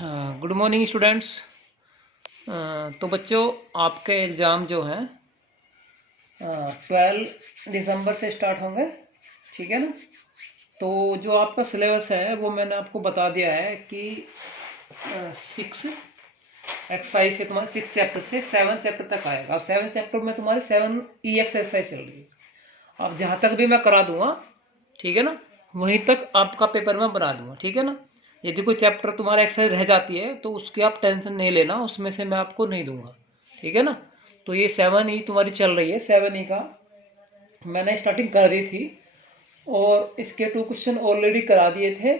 Good morning students. तो बच्चों, आपके एग्ज़ाम जो हैं 12 दिसंबर से स्टार्ट होंगे, ठीक है ना। तो जो आपका सिलेबस है वो मैंने आपको बता दिया है कि 6 एक्सरसाइज से तुम्हारे 6 चैप्टर से 7 चैप्टर तक आएगा। अब 7 चैप्टर में तुम्हारी 7 ई एक्सरसाइज चल रही है। अब जहाँ तक भी मैं करा दूंगा, ठीक है ना, वहीं तक आपका पेपर में बना दूंगा, ठीक है ना। यदि कोई चैप्टर तुम्हारा एक्सरसाइज रह जाती है तो उसकी आप टेंशन नहीं लेना, उसमें से मैं आपको नहीं दूंगा, ठीक है ना। तो ये 7 ई तुम्हारी चल रही है। 7 ई का मैंने स्टार्टिंग कर दी थी और इसके 2 क्वेश्चन ऑलरेडी करा दिए थे,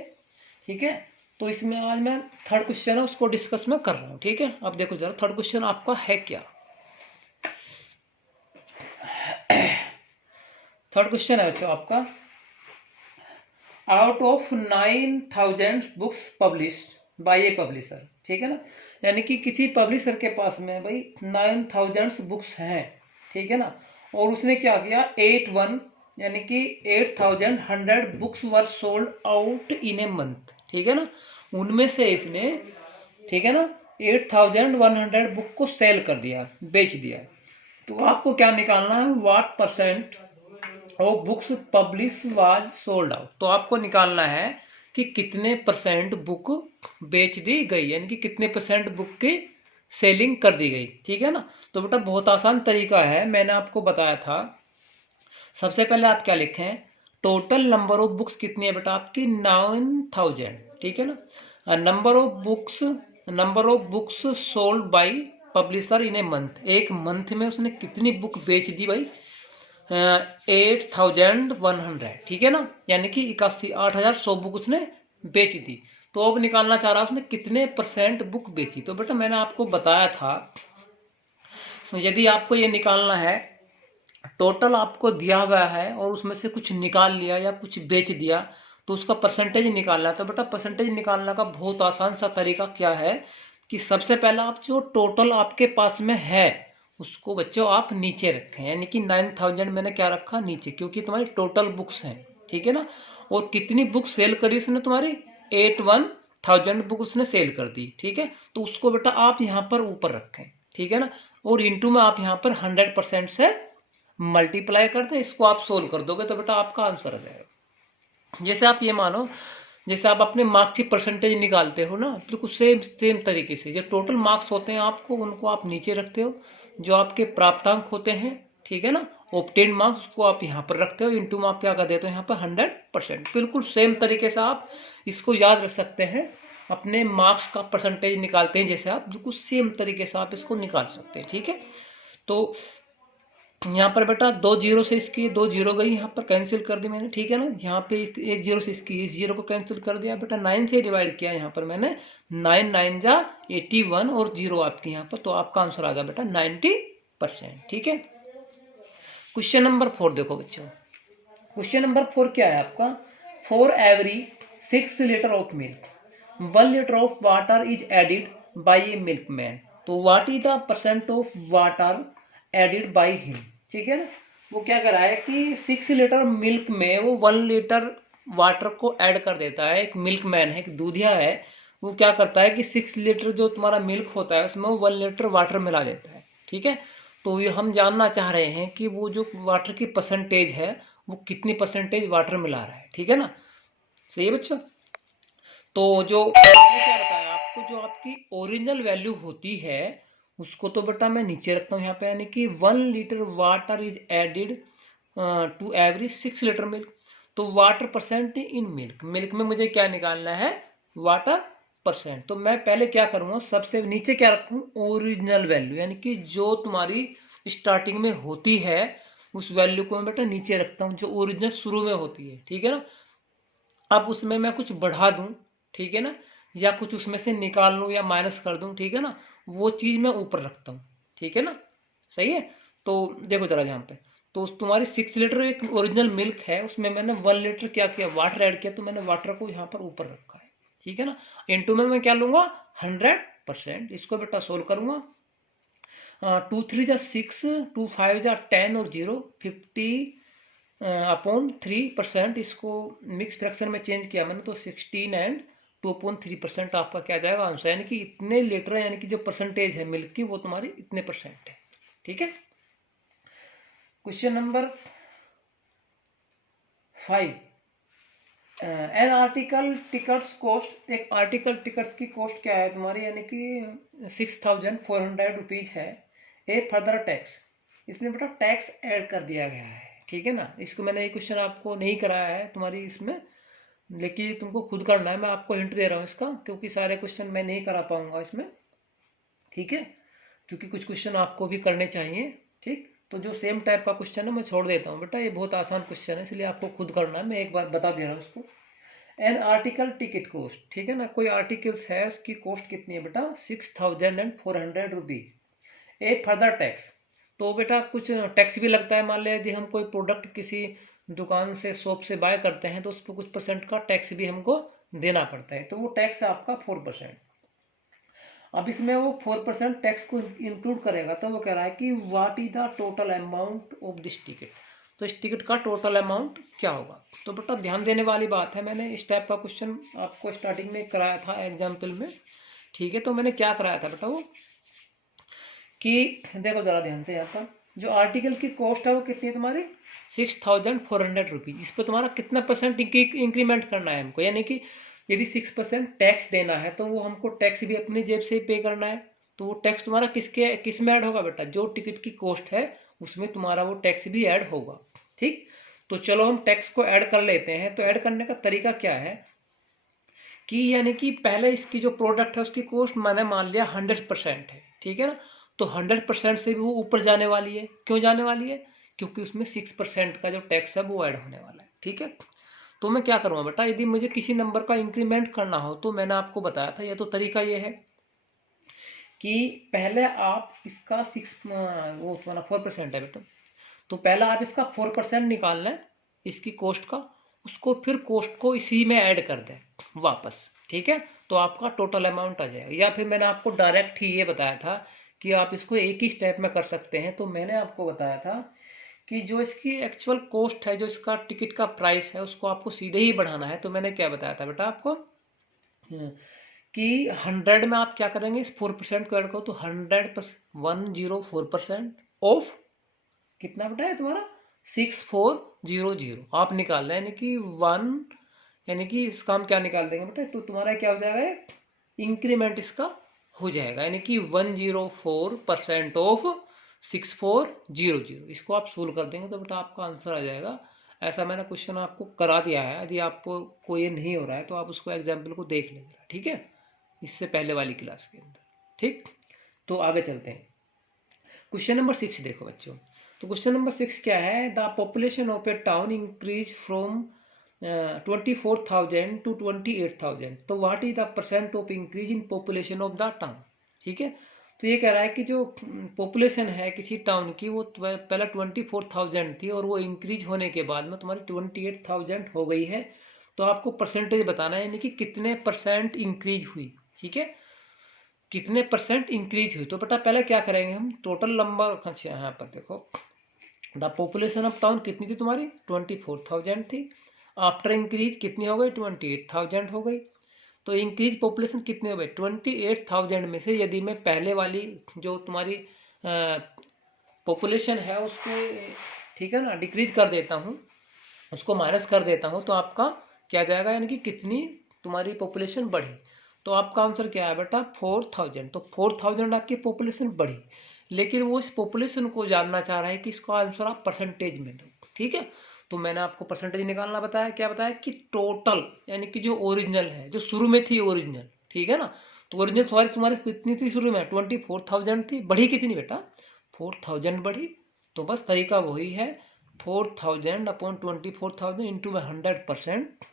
ठीक है। तो इसमें आज मैं थर्ड क्वेश्चन है उसको डिस्कस में कर रहा हूँ, ठीक है। अब देखो जरा थर्ड क्वेश्चन आपका है क्या। थर्ड क्वेश्चन है बच्चों आपका, out of 9000 books published by a publisher, ठीक है ना। यानी कि किसी पब्लिशर के पास में भाई 9000 बुक्स हैं, ठीक है ना। और उसने क्या किया, 81 यानी कि 8100 books were sold out in a month, ठीक है ना। उनमें से इसने, ठीक है ना, 8100 बुक को सेल कर दिया, बेच दिया। तो आपको क्या निकालना है, what percent of books publish was sold out. तो आपको निकालना है कि कितने परसेंट बुक बेच दी गई, यानी कि कितने परसेंट बुक की सेलिंग कर दी गई, ठीक है ना। तो बेटा बहुत आसान तरीका है, मैंने आपको बताया था। सबसे पहले आप क्या लिखें, टोटल नंबर ऑफ बुक्स कितनी है बेटा आपकी 9000, ठीक है ना। Number of books sold by publisher in a month, एक मंथ में उसने कितनी बुक बेच दी भाई, 8100, ठीक है ना। यानी कि 80100 बुक उसने बेच दी। तो अब निकालना चाह रहा उसने कितने परसेंट बुक बेची। तो बेटा मैंने आपको बताया था, तो यदि आपको ये निकालना है, टोटल आपको दिया हुआ है और उसमें से कुछ निकाल लिया या कुछ बेच दिया, तो उसका परसेंटेज निकालना है। तो बेटा परसेंटेज निकालने का बहुत आसान सा तरीका क्या है कि सबसे पहला आप जो टोटल आपके पास में है उसको बच्चों आप नीचे रखें, यानी कि 9000 मैंने क्या रखा नीचे, क्योंकि तुम्हारी टोटल बुक्स हैं, ठीक है ना। और कितनी बुक सेल करी उसने, तुम्हारी 81,000 बुक उसने सेल कर दी, ठीक है। तो उसको बेटा आप यहाँ पर ऊपर रखें, ठीक है ना। और इंटू में आप यहाँ पर 100% से मल्टीप्लाई कर दें, इसको आप सोल्व कर दोगे तो बेटा आपका आंसर आ जाएगा। जैसे आप ये मानो, जैसे आप अपने मार्क्स की परसेंटेज निकालते हो ना, बिल्कुल सेम तरीके से जो टोटल मार्क्स होते हैं आपको उनको आप नीचे रखते हो, जो आपके प्राप्तांक होते हैं, ठीक है ना, ऑब्टेन मार्क्स को आप यहाँ पर रखते हो, इंटू में आप क्या कर देते हो यहाँ पर 100%। बिल्कुल सेम तरीके से आप इसको याद रख सकते हैं, अपने मार्क्स का परसेंटेज निकालते हैं जैसे आप, बिल्कुल सेम तरीके से आप इसको निकाल सकते हैं, ठीक है। तो यहाँ पर बेटा 2 जीरो से इसकी 2 जीरो गई, यहाँ पर कैंसिल कर दी मैंने, ठीक है ना। यहाँ पे 1 जीरो से इसकी इस जीरो को कैंसिल कर दिया बेटा, 9 से डिवाइड किया यहाँ पर मैंने, 9 9 जा 81 और जीरो आपकी यहाँ पर, तो आपका आंसर आ गया बेटा 90%, ठीक है। क्वेश्चन नंबर 4 देखो बच्चों, क्वेश्चन नंबर 4 क्या है आपका, for every 6 litre of milk 1 litre of water is added by a milkman, तो what is the percent of water added by him, ठीक है ना। वो क्या कर रहा है कि 6 लीटर मिल्क में वो 1 लीटर वाटर को ऐड कर देता है। एक मिल्कमैन है, एक दूधिया है, वो क्या करता है कि 6 लीटर जो तुम्हारा मिल्क होता है उसमें वो 1 लीटर वाटर मिला देता है, ठीक है। तो ये हम जानना चाह रहे हैं कि वो जो वाटर की परसेंटेज है वो कितनी परसेंटेज वाटर मिला रहा है, ठीक है ना। सही है बच्चों। तो जो मैंने क्या बताया आपको, जो आपकी ओरिजिनल वैल्यू होती है उसको तो बेटा मैं नीचे रखता हूँ यहाँ पे, यानी कि 1 litre water is added to every 6 litre milk. तो water percent in milk, milk में मुझे क्या निकालना है, वाटर परसेंट। तो मैं पहले क्या करूँगा, सबसे नीचे क्या रखूँ, ओरिजिनल वैल्यू, यानी कि जो तुम्हारी स्टार्टिंग में होती है उस वैल्यू को मैं बेटा नीचे रखता हूँ, जो ओरिजिनल शुरू में होती है, ठीक है ना। अब उसमें मैं कुछ बढ़ा दूं, ठीक है ना, या कुछ उसमें से निकाल लूं या माइनस कर दूं, ठीक है ना, वो चीज मैं ऊपर रखता हूं, ठीक है ना। सही है। तो देखो जरा यहाँ पे, तो तुम्हारी 6 लीटर एक ओरिजिनल मिल्क है, उसमें मैंने 1 लीटर क्या किया, वाटर ऐड किया, तो मैंने वाटर को यहाँ पर ऊपर रखा है, ठीक है ना। इंटू में मैं क्या लूंगा, 100%। इसको बेटा सोल्व करूंगा, 2 3 जा 6, 2 5 जा 10 और 0 50 अपॉन 3%। इसको मिक्स फ्रैक्शन में चेंज किया मैंने, तो 16 एंड 2.3% आपका क्या जाएगा आंसर, यानी कि इतने लीटर, यानी कि जो परसेंटेज है मिल्क की वो तुम्हारी इतने परसेंट है। ठीक है। Question number 5, an article tickets cost, एक आर्टिकल टिकट्स की कॉस्ट क्या है तुम्हारी, यानी कि 6400 रुपीज है। ए फर्दर टैक्स, इसमें बेटा टैक्स ऐड कर दिया गया है। ठीक है ना, इसको मैंने ये क्वेश्चन आपको नहीं कराया है तुम्हारी इसमें, लेकिन तुमको खुद करना है। मैं आपको हिंट दे रहा हूँ इसका, क्योंकि सारे क्वेश्चन मैं नहीं करा पाऊंगा इसमें। ठीक है, क्योंकि कुछ क्वेश्चन आपको भी करने चाहिए। ठीक, तो जो सेम टाइप का क्वेश्चन है मैं छोड़ देता हूँ बेटा, ये बहुत आसान क्वेश्चन है, इसलिए आपको खुद करना है। मैं एक बार बता दे रहा हूँ उसको। एन आर्टिकल टिकट कॉस्ट, ठीक है ना, कोई आर्टिकल्स है उसकी कॉस्ट कितनी है बेटा, 6400 रुपीज। ए फर्दर टैक्स, तो बेटा कुछ टैक्स भी लगता है। मान लिया यदि हम कोई प्रोडक्ट किसी दुकान से, शॉप से बाय करते हैं, तो उस पर कुछ परसेंट का टैक्स भी हमको देना पड़ता है, तो वो टैक्स है आपका 4%। अब इसमें वो 4% टैक्स को इंक्लूड करेगा, तो वो कह रहा है कि what is the total amount of this ticket, तो इस टिकट का टोटल अमाउंट क्या होगा। तो बेटा ध्यान देने वाली बात है, मैंने इस टाइप का क्वेश्चन आपको स्टार्टिंग में कराया था एग्जाम्पल में। ठीक है, तो मैंने क्या कराया था बेटा वो, कि देखो जरा ध्यान से, यहाँ पर जो आर्टिकल की कॉस्ट है वो कितनी है तुम्हारी 6400 रुपीज। इस पर तुम्हारा कितना परसेंट इंक्रीमेंट करना है हमको, यानी कि यदि 6% टैक्स देना है, तो वो हमको टैक्स भी अपनी जेब से ही पे करना है। तो वो टैक्स तुम्हारा किस में ऐड होगा बेटा, जो टिकट की कॉस्ट है उसमें तुम्हारा वो टैक्स भी ऐड होगा। ठीक, तो चलो हम टैक्स को ऐड कर लेते हैं। तो ऐड करने का तरीका क्या है कि, यानी कि पहले इसकी जो प्रोडक्ट है उसकी कॉस्ट मैंने मान लिया 100% है। ठीक है ना, तो 100% से भी वो ऊपर जाने वाली है। क्यों जाने वाली है, क्योंकि उसमें 6% का जो टैक्स है वो ऐड होने वाला है। ठीक है, तो मैं क्या करूँगा बेटा, यदि मुझे किसी नंबर का इंक्रीमेंट करना हो, तो मैंने आपको बताया था, यह तो तरीका ये है कि पहले आप इसका 4% है बेटा, तो पहला आप इसका 4% निकालना है इसकी कॉस्ट का, उसको फिर कॉस्ट को इसी में ऐड कर दें वापस। ठीक है, तो आपका टोटल अमाउंट आ जाएगा। या फिर मैंने आपको डायरेक्ट ही ये बताया था कि आप इसको एक ही स्टेप में कर सकते हैं। तो मैंने आपको बताया था कि जो इसकी एक्चुअल कॉस्ट है, जो इसका टिकट का प्राइस है, उसको आपको सीधे ही बढ़ाना है। तो मैंने क्या बताया था बेटा आपको कि 100 में आप क्या करेंगे, इस 4% को ऐड करो, तो 104% ऑफ कितना बेटा है तुम्हारा 6400 आप निकाल रहे हैं, यानी कि 1, यानी कि इसका हम क्या निकाल देंगे बेटा, तो तुम्हारा क्या हो जाएगा, इंक्रीमेंट इसका हो जाएगा, यानी कि 104% ऑफ 6400। इसको आप सोल्व कर देंगे तो बेटा आपका आंसर आ जाएगा। ऐसा मैंने क्वेश्चन आपको करा दिया है, यदि आपको कोई नहीं हो रहा है तो आप उसको एग्जाम्पल को देख लें। ठीक है, इससे पहले वाली क्लास के अंदर। ठीक, तो आगे चलते हैं। क्वेश्चन नंबर 6 देखो बच्चों। तो क्वेश्चन नंबर 6 क्या है, the population of a town increase from 24,000 to 28,000, तो what is the percent of increase in population of the town. ठीक है, तो ये कह रहा है कि जो पॉपुलेशन है किसी टाउन की, वो पहले 24,000 थी और वो इंक्रीज होने के बाद में तुम्हारी 28,000 हो गई है। तो आपको परसेंटेज बताना है, यानी कि कितने परसेंट इंक्रीज हुई। ठीक है, कितने परसेंट इंक्रीज हुई। तो बेटा पहले क्या करेंगे हम, टोटल नंबर, अच्छा यहाँ पर देखो, द पॉपुलेशन ऑफ टाउन कितनी थी तुम्हारी 24,000 थी। आफ्टर इंक्रीज कितनी हो गई 28,000 हो गई। तो इंक्रीज पॉपुलेशन कितने हो गए 28,000 में से यदि मैं पहले वाली जो तुम्हारी पॉपुलेशन है उसको, ठीक है ना, डिक्रीज कर देता हूँ, उसको माइनस कर देता हूँ, तो आपका क्या जाएगा, यानी कि कितनी तुम्हारी पॉपुलेशन बढ़ी। तो आपका आंसर क्या है बेटा 4,000। तो 4,000 आपकी पॉपुलेशन बढ़ी, लेकिन वो इस पॉपुलेशन को जानना चाह रहा है कि इसका आंसर आप परसेंटेज में दो। ठीक है, तो मैंने आपको परसेंटेज निकालना बताया, क्या बताया कि टोटल, यानी कि जो ओरिजिनल है, जो शुरू में थी ओरिजिनल। ठीक है ना, तो ओरिजिनल तुम्हारी कितनी थी शुरू में 24,000 थी, बढ़ी कितनी बेटा 4,000 बढ़ी। तो बस तरीका वही है, 4,000 अपॉन 24,000 इंटू 100%।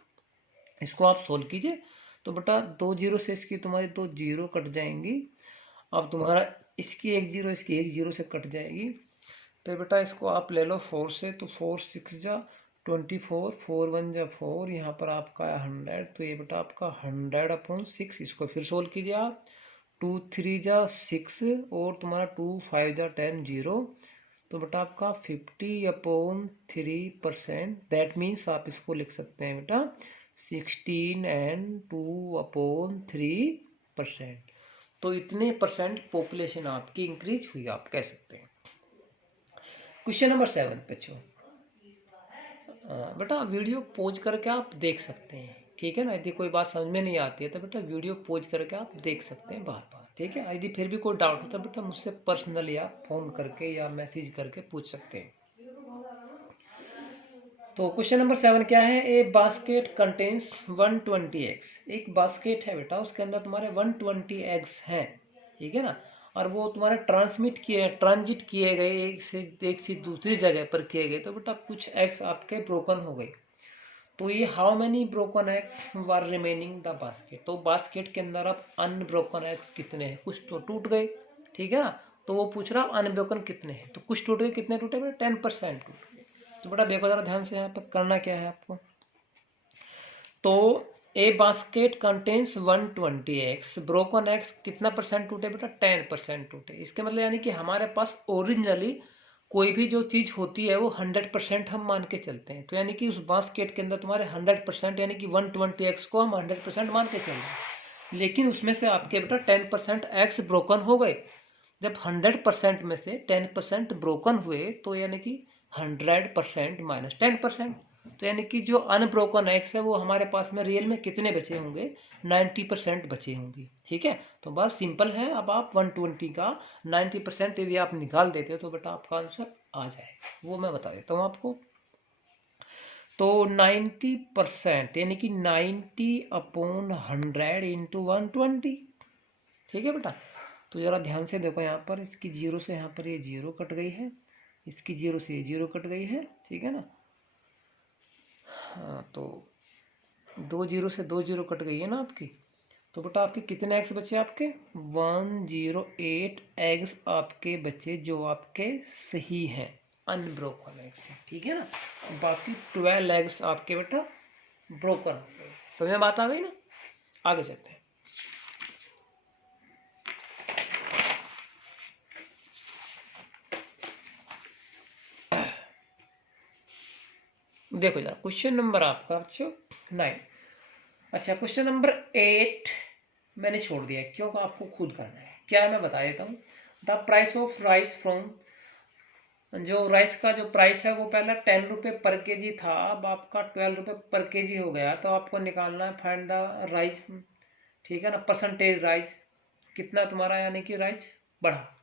इसको आप सोल्व कीजिए, तो बेटा 2 जीरो से इसकी तुम्हारी 2 जीरो कट जाएंगी। अब तुम्हारा इसकी 1 जीरो, इसकी 1 जीरो से कट जाएगी। फिर बेटा इसको आप ले लो 4 से, तो 4 6 जा 24, 4 1 जा 4, यहाँ पर आपका है 100। तो ये बेटा आपका 100 अपॉन 6, इसको फिर सोल्व कीजिए आप, 2 3 जा 6 और तुम्हारा 2 5 जा 10 जीरो। तो बेटा आपका 50 अपॉन 3%, दैट मीन्स आप इसको लिख सकते हैं बेटा 16 एंड 2/3%। तो इतने परसेंट पॉपुलेशन आपकी इंक्रीज हुई, आप कह सकते हैं। क्वेश्चन नंबर 7 पे चलो बेटा, वीडियो पॉज करके आप देख सकते हैं, ठीक है ना। यदि कोई बात समझ में नहीं आती है तो बेटा वीडियो पॉज करके आप देख सकते हैं बार बार, ठीक है। यदि फिर भी कोई डाउट होता है बेटा मुझसे पर्सनली आप फोन करके या मैसेज करके पूछ सकते हैं। तो क्वेश्चन नंबर 7 क्या है, ए बास्केट कंटेन्स 120 एग्स। एक बास्केट है बेटा, उसके अंदर तुम्हारे 120 एग्स हैं, ठीक है ना। और वो तुम्हारे ट्रांजिट किए गए एक से दूसरी जगह पर किए गए, तो बेटा कुछ एग्स आपके ब्रोकन हो गए। तो ये how many broken eggs were remaining the basket. तो बास्केट के अंदर अब अनब्रोकन एग्स कितने हैं, कुछ तो टूट गए, ठीक है ना। तो वो पूछ रहा अनब्रोकन कितने हैं, तो कुछ टूट गए, कितने टूटे बेटा 10% टूट गए। तो बेटा देखो जरा ध्यान से, यहाँ पर करना क्या है आपको। तो ए basket contains 120 eggs, broken eggs कितना परसेंट टूटे बेटा 10% टूटे। इसके मतलब यानी कि हमारे पास ओरिजिनली कोई भी जो चीज होती है वो 100% हम मान के चलते हैं। तो यानी कि उस बास्केट के अंदर तुम्हारे 100% यानी कि 120 एग्स को हम 100% मान के चल रहे हैं, लेकिन उसमें से आपके बेटा 10% एग्स ब्रोकन हो गए। जब 100% में से 10% ब्रोकन हुए तो यानी कि 100% माइनस 10%, तो यानी कि जो अनब्रोकन एग्स है वो हमारे पास में रियल में कितने बचे होंगे, 90% बचे होंगे, ठीक है। तो बस सिंपल है। अब आप 120 का 90% यदि आप निकाल देते हो तो बेटा आपका आंसर आ जाए, वो मैं बता देता हूँ आपको। तो 90% यानी कि 90/100 इंटू 120, ठीक है बेटा। तो जरा ध्यान से देखो, यहाँ पर इसकी जीरो से यहाँ पर ये जीरो कट गई है, इसकी जीरो से ये जीरो कट गई है, ठीक है ना। हाँ, तो 2 जीरो से 2 जीरो कट गई है ना आपकी। तो बेटा आपके कितने एग्स बचे, आपके 108 एग्स आपके बचे जो आपके सही हैं, अनब्रोकन एग्स हैं, ठीक है ना। बाकी 12 एग्स आपके बेटा ब्रोकन हो गए। समझ में बात आ गई ना। आगे चलते हैं। देखो जरा क्वेश्चन नंबर आपका बच्चों 9। अच्छा क्वेश्चन नंबर 8 मैंने छोड़ दिया है, क्योंकि आपको खुद करना है। क्या है मैं बता देता हूँ। The price of rice from, जो राइस का जो प्राइस है वो पहला 10 रुपये पर केजी था, अब आपका 12 रुपये पर केजी हो गया। तो आपको निकालना है फाइंड द राइस, ठीक है ना, परसेंटेज राइस कितना तुम्हारा यानी कि राइस बढ़ा।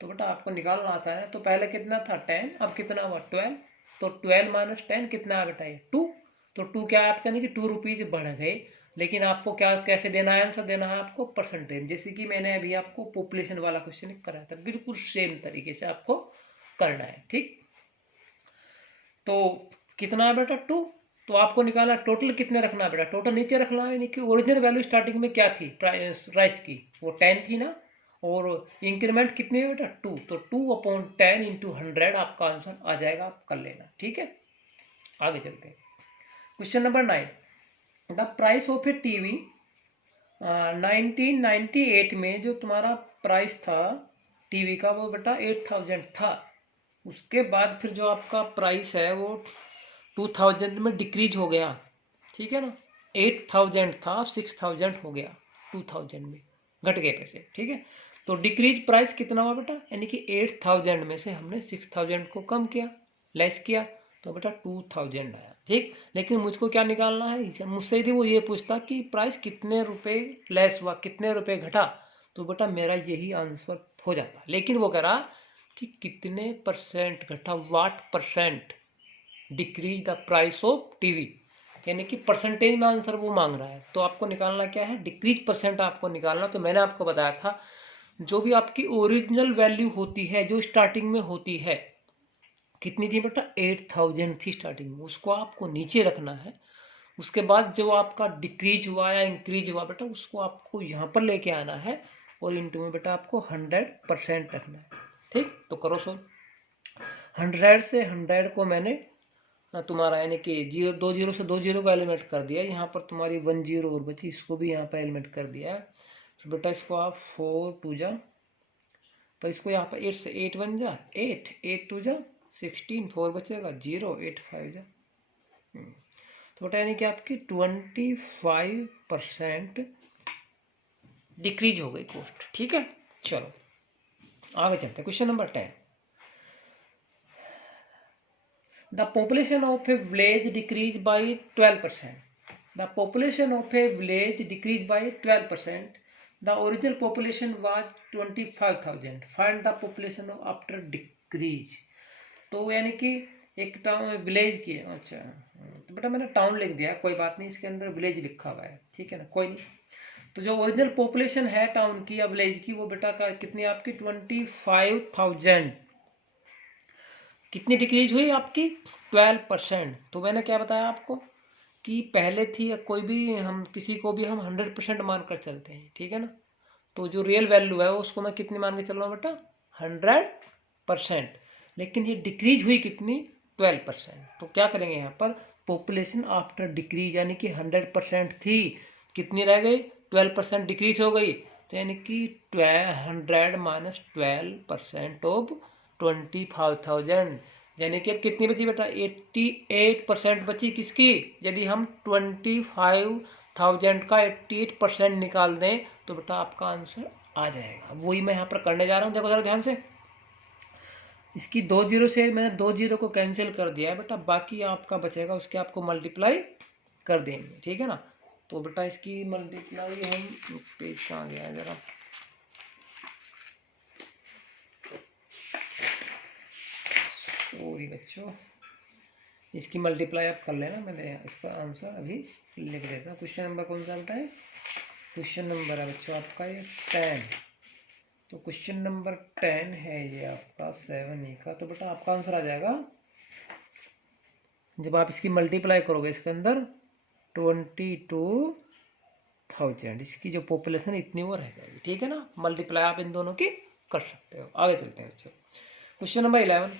तो बेटा आपको निकालना आता है। तो पहले कितना था 10, अब कितना हुआ 12। तो 12 माइनस 10 कितना है बेटा ये 2। तो 2 क्या है आपका, नहीं कि 2 रुपीज बढ़ गए। लेकिन आपको क्या कैसे देना है, आंसर देना है आपको परसेंटेज, जैसे कि मैंने अभी आपको पॉपुलेशन वाला क्वेश्चन कराया था, बिल्कुल सेम तरीके से आपको करना है, ठीक। तो कितना है बेटा 2। तो आपको निकालना टोटल कितने रखना है बेटा, टोटल नीचे रखना है, यानी कि ओरिजिनल वैल्यू स्टार्टिंग में क्या थी राइस की, वो 10 थी ना। और इंक्रीमेंट कितनी है बेटा 2, तो 2/10 इंटू 100 आपका आंसर आ जाएगा, आप कर लेना, ठीक है। आगे चलते हैं। Question number 9, the price of A TV 1998 में जो तुम्हारा प्राइस था टीवी का वो बेटा 8000 था। उसके बाद फिर जो आपका प्राइस है वो 2000 में डिक्रीज हो गया, ठीक है ना। 8000 था 6000 हो गया, 2000 में घट गए पैसे, ठीक है। तो डिक्रीज प्राइस कितना हुआ बेटा, यानी कि 8000 में से हमने 6000 को कम किया, लेस किया, तो बेटा 2000 आया, ठीक। लेकिन मुझको क्या निकालना है, मुझसे यदि वो ये पूछता कि प्राइस कितने रुपए लेस हुआ, कितने रुपए घटा, तो बेटा मेरा यही आंसर हो जाता। लेकिन वो कह रहा कि कितने परसेंट घटा, what percent decrease the price of TV, यानी कि परसेंटेज में आंसर वो मांग रहा है। तो आपको निकालना क्या है, डिक्रीज परसेंट आपको निकालना। तो मैंने आपको बताया था जो भी आपकी ओरिजिनल वैल्यू होती है जो स्टार्टिंग में होती है, कितनी थी बेटा 8000 थी स्टार्टिंग में, उसको आपको नीचे रखना है। उसके बाद जो आपका डिक्रीज हुआ या इंक्रीज हुआ बेटा उसको आपको यहाँ पर लेके आना है, और इंटू में बेटा आपको 100% रखना है, ठीक। तो करो सो 100 से 100 को मैंने तुम्हारा यानी कि 2 जीरो से 2 जीरो का एलिमेंट कर दिया, यहाँ पर तुम्हारी 1 जीरो और बची, इसको भी यहाँ पर एलिमेंट कर दिया। तो बेटा इसको आप 4 2 जा, तो इसको यहाँ पर 8 से 8 बन जा 8 8 2 जा 16, 4 बचेगा 0 8 5 जा। तो बेटा यानी कि आपकी 25% डिक्रीज हो गई कॉस्ट। ठीक है, चलो आगे चलते हैं। Question number 10, the population of A village decrease by 12%। The population of A village decrease by 12%। The original population was 25,000। Find the population after decrease. तो यानी कि एक टाउन विलेज की, अच्छा तो बेटा मैंने टाउन लिख दिया, कोई बात नहीं, इसके अंदर विलेज लिखा हुआ है, ठीक है ना, कोई नहीं। तो जो ओरिजिनल पॉपुलेशन है टाउन की या विलेज की, वो बेटा का कितनी आपकी 25,000। कितनी डिक्रीज हुई आपकी 12%। तो मैंने क्या बताया आपको कि पहले थी, कोई भी हम किसी को भी हम 100% मानकर चलते हैं, ठीक है ना। तो जो रियल वैल्यू है उसको मैं कितनी मान के चल रहा हूँ बेटा 100%। लेकिन ये डिक्रीज हुई कितनी 12%। तो क्या करेंगे यहाँ पर पॉपुलेशन आफ्टर डिक्रीज, यानी कि 100% थी, कितनी रह गई 12% डिक्रीज हो गई। तो यानी कि 100 माइनस 12% ऑफ 25,000, यानी कि अब कितनी बची बेटा 88% बची किसकी। यदि हम 25,000 का 88% निकाल दें तो बेटा आपका आंसर आ जाएगा। वही मैं यहाँ पर करने जा रहा हूँ, देखो जरा ध्यान से। इसकी 2 जीरो से मैंने 2 जीरो को कैंसिल कर दिया है बेटा, बाकी आपका बचेगा उसके आपको मल्टीप्लाई कर देंगे, ठीक है ना। तो बेटा इसकी मल्टीप्लाई हम, पेज कहाँ गया है जरा, सॉरी बच्चों, इसकी मल्टीप्लाई आप कर लेना, मैंने इसका आंसर अभी लिख देता हूँ। क्वेश्चन नंबर कौन सा होता है, क्वेश्चन नंबर है बच्चों आपका ये 10। तो क्वेश्चन नंबर 10 है ये आपका 7E का। तो बेटा आपका आंसर आ जाएगा, जब आप इसकी मल्टीप्लाई करोगे इसके अंदर 22,000, इसकी जो पॉपुलेशन इतनी वो रह जाएगी, ठीक है ना। मल्टीप्लाई आप इन दोनों की कर सकते हो। आगे चलते हैं बच्चों, question number 11,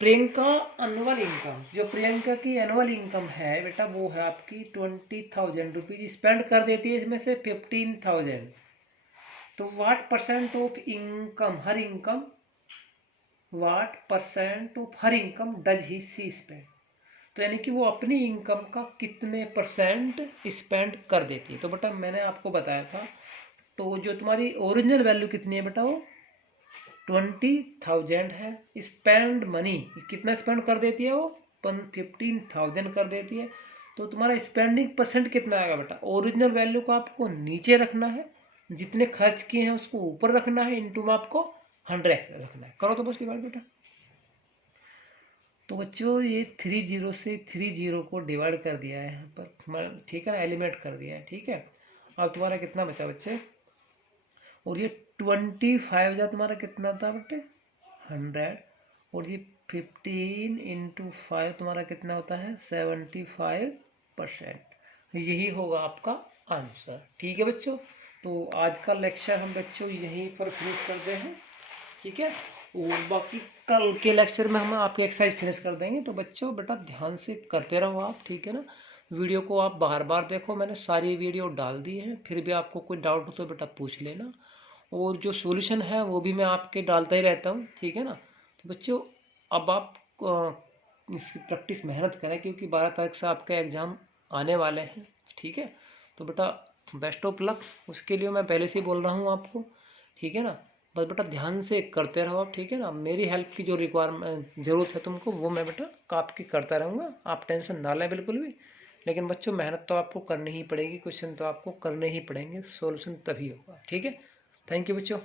Priyanka annual income, जो प्रियंका की एनुअल इनकम है बेटा वो है आपकी 20,000 रुपीज, स्पेंड कर देती है इसमें से 15,000। तो what percent of income, her income, what percent of her income does he see spend. तो यानी कि वो अपनी इनकम का कितने परसेंट स्पेंड कर देती है। तो बेटा मैंने आपको बताया था, तो जो तुम्हारी ओरिजिनल वैल्यू कितनी है बेटा वो 20,000 है। स्पेंड मनी कितना स्पेंड कर देती है वो 15,000 कर देती है। तो तुम्हारा स्पेंडिंग परसेंट कितना आएगा बेटा, ओरिजिनल वैल्यू को आपको नीचे रखना है, जितने खर्च किए हैं उसको ऊपर रखना है, इनटू में आपको 100 रखना है। करो तो बस की बात बेटा। तो बच्चों ये 30 से 30 को डिवाइड कर दिया है यहाँ पर, ठीक है ना, एलिमिनेट कर दिया है, ठीक है। अब तुम्हारा कितना बचा बच्चे, और ये 25 जा तुम्हारा कितना था बेटे 100, और ये 15 इंटू 5 तुम्हारा कितना होता है 75%। यही होगा आपका आंसर, ठीक है बच्चों। तो आज का लेक्चर हम बच्चों यहीं पर फिनिश करते हैं, ठीक है। और बाकी कल के लेक्चर में हम आपकी एक्सरसाइज फिनिश कर देंगे। तो बच्चों बेटा ध्यान से करते रहो आप, ठीक है ना। वीडियो को आप बार बार देखो, मैंने सारी वीडियो डाल दी है, फिर भी आपको कोई डाउट हो तो बेटा पूछ लेना। और जो सॉल्यूशन है वो भी मैं आपके डालता ही रहता हूँ, ठीक है ना। तो बच्चों अब आप इसकी प्रैक्टिस मेहनत करें, क्योंकि 12 तारीख से आपके एग्ज़ाम आने वाले हैं, ठीक है। तो बेटा बेस्ट ऑफ लक, उसके लिए मैं पहले से ही बोल रहा हूँ आपको, ठीक है ना। बस बेटा ध्यान से करते रहो आप, ठीक है ना। मेरी हेल्प की जो रिक्वायरमेंट ज़रूरत है तुमको, वो मैं बेटा आपकी करता रहूँगा, आप टेंशन ना लें बिल्कुल भी। लेकिन बच्चों मेहनत तो आपको करनी ही पड़ेगी, क्वेश्चन तो आपको करने ही पड़ेंगे, सॉल्यूशन तभी होगा, ठीक है। थैंक यू बच्चों।